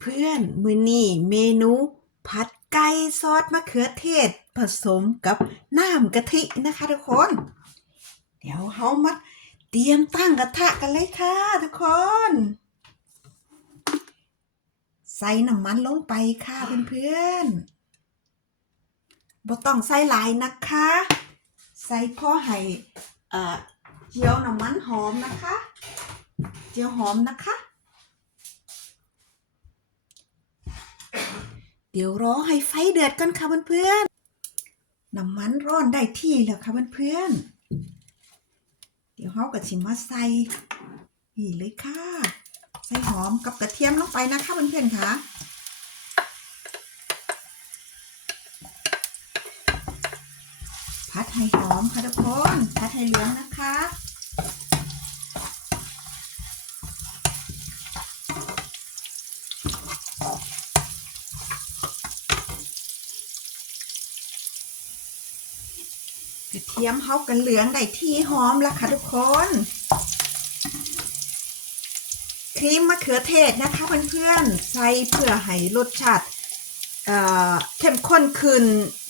เพื่อนมื้อนี้เมนู ผัดไก่ซอสมะเขือเทศ ผสมกับน้ำกะทินะคะทุกคน เดี๋ยวเฮามาเตรียมตั้งกระทะกันเลยค่ะทุกคน ใส่น้ำมันลงไปค่ะเพื่อนๆบ่ต้องใส่หลายนะคะ ใส่พอให้เอ่อเจียวน้ำมันหอมนะคะ เจียวหอมนะคะ เดี๋ยวรอให้ไฟเดือดกันค่ะเพื่อนๆน้ำมันร้อนได้ที่แล้วค่ะเพื่อนๆเดี๋ยวเราก็ชิมมาใส่นี่เลยค่ะ ใส่หอมกับกระเทียมลงไปนะคะเพื่อนๆค่ะพัดให้หอมค่ะทุกคนพัดให้เหลืองนะคะ กระเทียมเฮากันเหลืองได้ที่หอมแล้วค่ะทุกคน ครีมมะเขือเทศนะคะเพื่อนๆใส่เพื่อให้รสชาติเข้มข้นขึ้น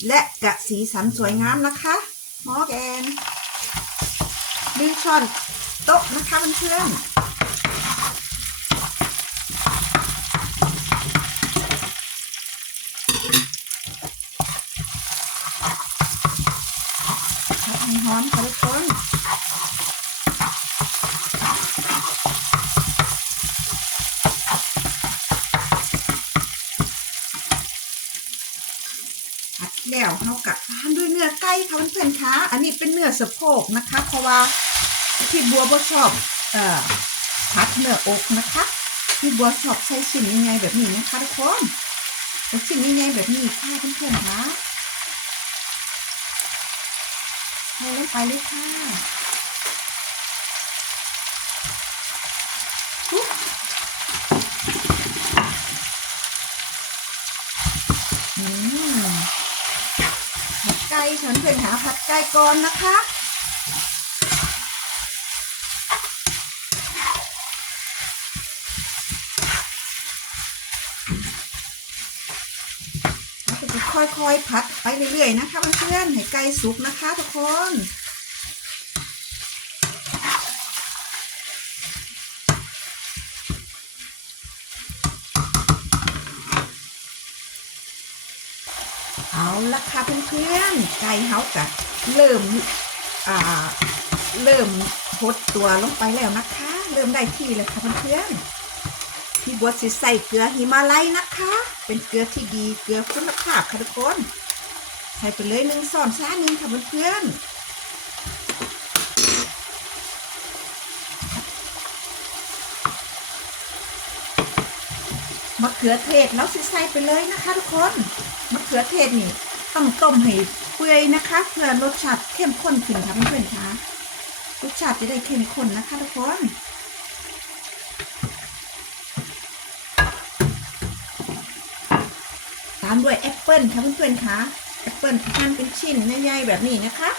และกะสีสันสวยงามนะคะหมอแกนหนึ่งช้อนโต๊ะนะคะเพื่อนๆ หอมค่ะทุกคนผัดแล้วเขากะทานด้วยเนื้อไก่ค่ะเพื่อนๆคะอันนี้เป็นเนื้อสะโพกนะคะ เพราะว่าพี่บัวบ่ชอบเอ่อผัดเนื้ออกนะคะพี่บัวชอบใช้ชิ้นยังไงแบบนี้นะคะทุกคนเป็นชิ้นยังไงแบบนี้ค่ะเพื่อนๆคะ ใส่ลงไปเลยค่ะปุ๊บอืมผัดไก่ฉันเป็นหาผัดไก่ก่อนนะคะ เราจะ ค่อยๆผัดไปเรื่อยๆนะคะเพื่อนๆให้ไก่สุกนะคะทุกคนเอาละค่ะเพื่อนๆ ไก่เฮากะเริ่มอ่าเริ่มหดตัวลงไปแล้วนะคะ เริ่มได้ที่แล้วค่ะเพื่อนๆ พี่บัวสิใส่เกลือหิมาลัยนะคะ เป็นเกลือที่ดีเกลือคุณภาพค่ะทุกคนใส่ไปเลยหนึ่งซอนซ้าหนึ่งค่ะเพื่อนมะเขือเทศแล้วสิใส่ไปเลยนะคะทุกคนมะเขือเทศนี่ต้องต้มให้เปื่อยนะคะเพื่อรสชาติเข้มข้นขึ้นค่ะเพื่อนๆคะรสชาติจะได้เข้มข้นนะคะทุกคน ตามด้วยแอปเปิลค่ะเพื่อนๆคะแอปเปิลหั่นเป็นชิ้นใหญ่ๆแบบนี้นะคะ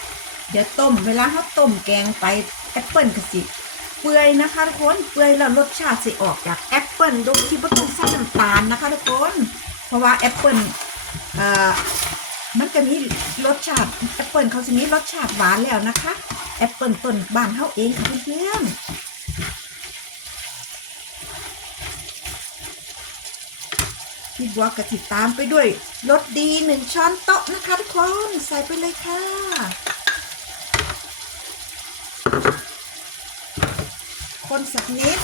เดี๋ยวต้มเวลาเขาต้มแกงไปแอปเปิลก็สิเปื่อยนะคะทุกคนเปื่อยแล้วรสชาติสิออกจากแอปเปิลโดยที่ไม่ต้องใส่น้ำตาลนะคะทุกคนเพราะว่าแอปเปิลเอ่อมันจะมีรสชาติแอปเปิลเขาจะมีรสชาติหวานแล้วนะคะแอปเปิลต้นบ้านเขาเองค่ะเพื่อนๆ พี่บัวกะทิตามไปด้วยรสดีหนึ่งช้อนโต๊ะนะคะทุกคนใส่ไปเลยค่ะ คนสักนิด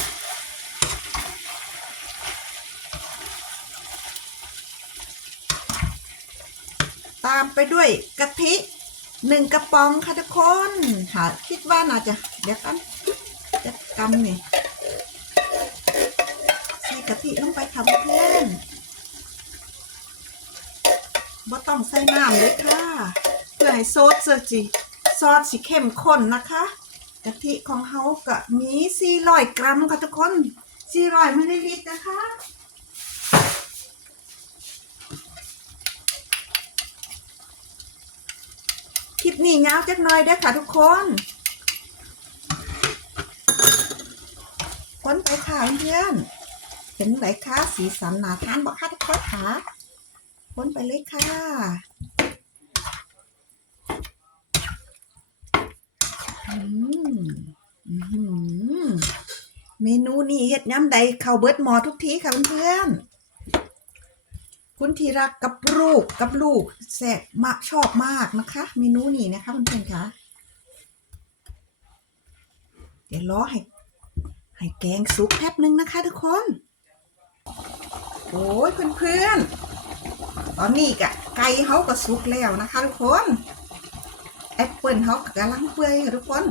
ตามไปด้วยกะทิหนึ่งกระป๋องค่ะทุกคนค่ะคิดว่าน่าจะเดี๋ยวกันจะกำนี่ใส่กะทิลงไปค่ะเพื่อน บ่ต้องใส่น้ำเลยค่ะเพื่อให้ซอสเสจิซอสสีเข้มข้นนะคะกะทิของเฮาก็มี400 กรัมค่ะทุกคน400มิลลิลิตรนะคะคลิปนี้ยาวจักหน่อยเด้อค่ะทุกคนคนไปค่ะเพื่อนเป็นไรคะสีสันหนาทานบอกค่ะทุกคนค่ะ คนไปเลยค่ะอือหือเมนูนี้เฮ็ดย้ำใดเข้าเบิดหมอทุกทีค่ะเพื่อนๆคุณที่รักกับลูกกับลูกแสบมากชอบมากนะคะ เมนูนี้นะคะเพื่อนๆค่ะ เดี๋ยวรอให้ให้แกงสุกแป๊บนึงนะคะทุกคน โอ้ยเพื่อนๆ ตอนนี้กะไก่เขาก็สุกแล้วนะคะทุกคนแอปเปิลเขากำลังเปื่อยค่ะทุกคน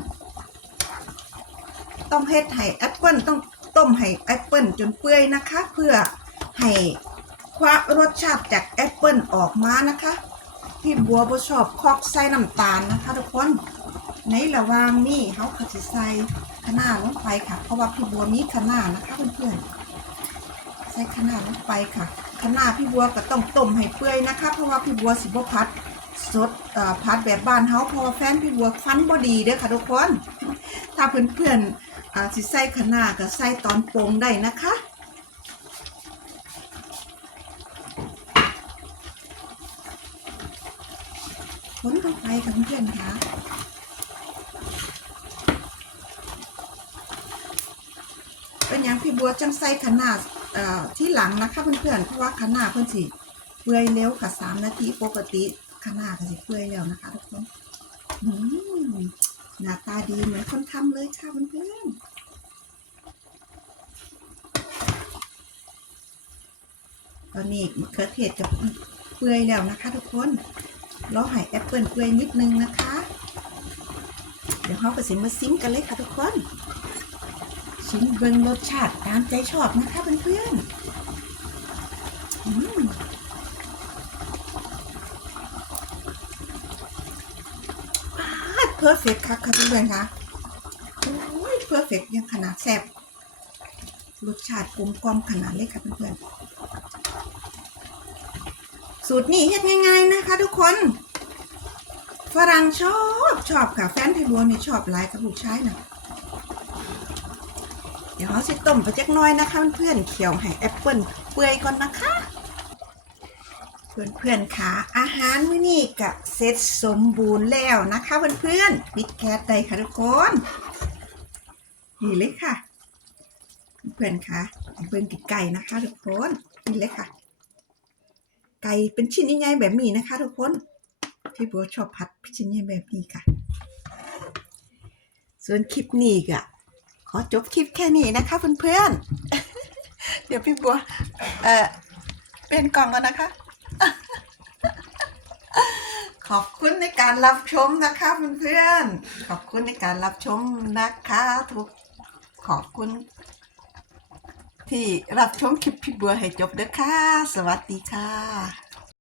ต้องเฮ็ดให้แอปเปิลต้องต้มให้แอปเปิลจนเปื่อยนะคะ เพื่อให้ความรสชาติจากแอปเปิลออกมานะคะพี่บัวบ่ชอบคอกใส่น้ำตาลนะคะ ทุกคนในระหว่างนี้เขาก็จะใส่คะน้าลงไปค่ะ เพราะว่าพี่บัวมีคะน้านะคะเพื่อนๆใส่คะน้าลงไปค่ะ คะน้าพี่บัวก็ต้องต้มให้เปื่อยนะคะ เพราะว่าพี่บัวสิบพัดสดพัดแบบบ้านเฮาเพราะว่าแฟนพี่บัวฟันบ่ดีเด้อค่ะทุกคน ถ้าเพื่อนๆอ่าสิใส่คะน้าก็ใส่ตอนปรุงได้นะคะคนลงไปค่ะเพื่อนๆค่ะเป็นอย่างพี่บัวจังใส่ขนาด ที่หลังนะคะเพื่อนๆเพราะว่าขนาดเพื่อนสิเปื่อยเร็วค่ะสามนาทีปกติขนาดก็สิเปื่อยแล้วนะคะทุกคนหน้าตาดีเหมือนคนทำเลยค่ะเพื่อนๆตอนนี้มะเขือเทศกับเปื่อยแล้วนะคะ ทุกคนรอให้แอปเปิลเปื่อยนิดนึงนะคะ เดี๋ยวเขาก็สิมาซิมกันเลยค่ะทุกคน ชิมเบิงรสชาติตามใจชอบนะคะเพื่อนๆอืมเพอร์เฟกค่ะค่ะเพื่อนๆค่ะโอ้ยเพอร์เฟกยังขนาดแซ่บรสชาติกลมกล่อมขนาดเลยค่ะเพื่อนๆ สูตรนี้เฮ็ดง่ายๆนะคะทุกคน ฝรั่งชอบชอบค่ะแฟนพี่บัวนี่ชอบหลายกับลูกชายนะ ดี๋ยวเราสิต้มไปจักน้อยนะคะเพื่อนเคี่ยวให้แอปเปิลเปื่อยก่อนนะคะ เพื่อนๆค่ะอาหารมื้อนี้ก็เสร็จสมบูรณ์แล้วนะคะเพื่อนๆปิดแก๊สได้ค่ะทุกคนนี่เลยค่ะ เพื่อนค่ะเพื่อนกินไก่นะคะทุกคนนี่เลยค่ะ ไก่เป็นชิ้นใหญ่ๆแบบนี้นะคะ ทุกคนพี่บัวชอบผัดชิ้นใหญ่แบบนี้ค่ะ ส่วนคลิปนี้ก็ ขอจบคลิปแค่นี้นะคะเพื่อนๆ เดี๋ยวพี่บัว เอ่อเปลี่ยนกล่องกันนะคะ ขอบคุณในการรับชมนะคะเพื่อนๆ ขอบคุณในการรับชมนะคะทุก ขอบคุณ ที่รับชมคลิปพี่บัวให้จบด้วยค่ะ สวัสดีค่ะ